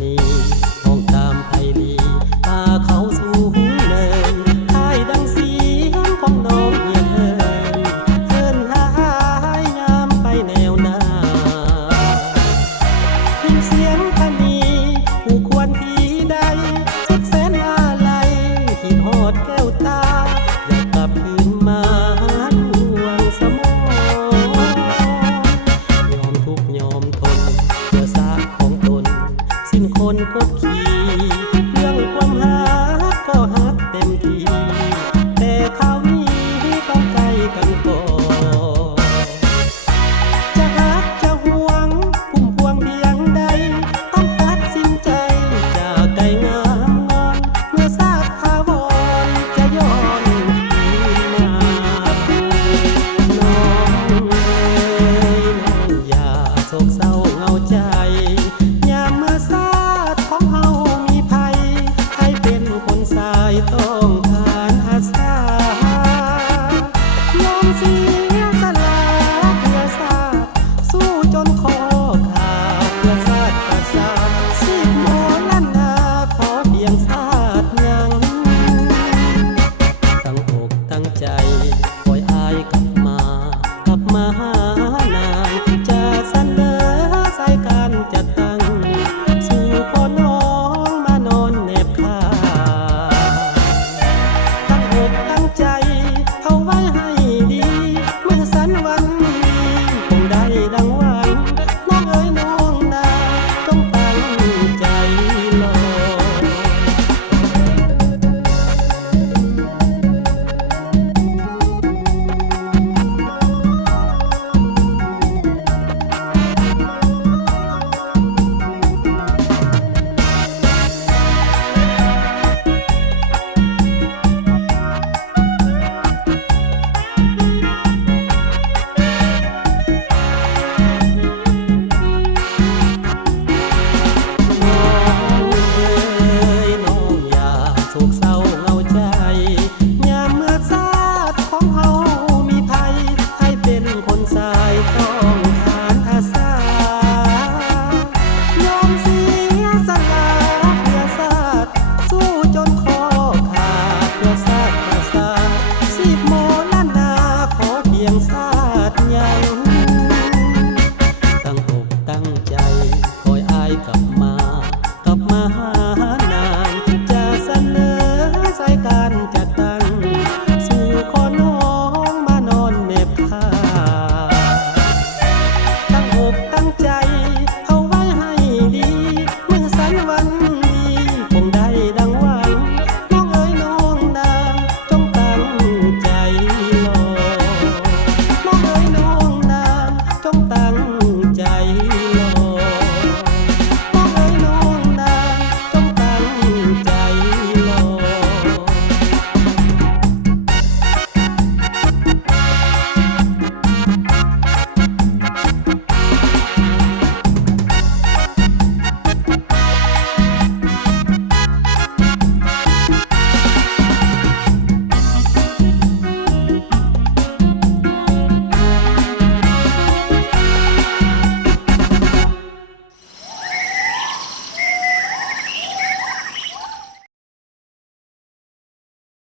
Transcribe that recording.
นีมองตามไพลีตาเขาสูงเนินคายดังเสียงของน้องเฮียเฮินหายยามไปแนวหน้ายินเสียงพนีผู้ควรที่ใดสุดแสนอาลัยคิดฮอดแก้วตาอยากกลับคืนมาห่วงสมองยอมทุกข์ยอมทนเพื่อสาของตนสิ้นคนกดขี่เรื่องความหาก็หักเต็มที่แต่คราวนี้ต้องไกลกันก่อนจะหักจะห่วงพุ่มพวงเพียงใดต้องตัดสินใจจากไกลงามงอนเมื่อทราบข่าวอนจะย้อนคืนมาน้องอย่าโศกเศร้าเหงาใจยามเมื่อทราบของเฮามีภัยให้เป็นคนสายต้องการอาสายอมเสียสละเพื่อทราบสู้จนคอขาดเพื่อชาติประสาทสิบโมล้านนาขอเพียงชาติยังตั้งอกตั้งใจคอยอายกลับมาหานางจะเสนอสายการจะตั้งสู่ขอน้องมานอนแนบข้างตั้งอกตั้งใจเอาไว้ให้ดีเมื่อสันวันนี้คงได้ดังหวันน้องเอ๋ยน้องนาต้องตั้งใจรอ น้องเอ๋ยน้องอย่าโศกเศร้าเหงาใจยามเมื่อชาติของเฮามีภัยให้เป็นคนสายต้องการอาสายอมเสียสล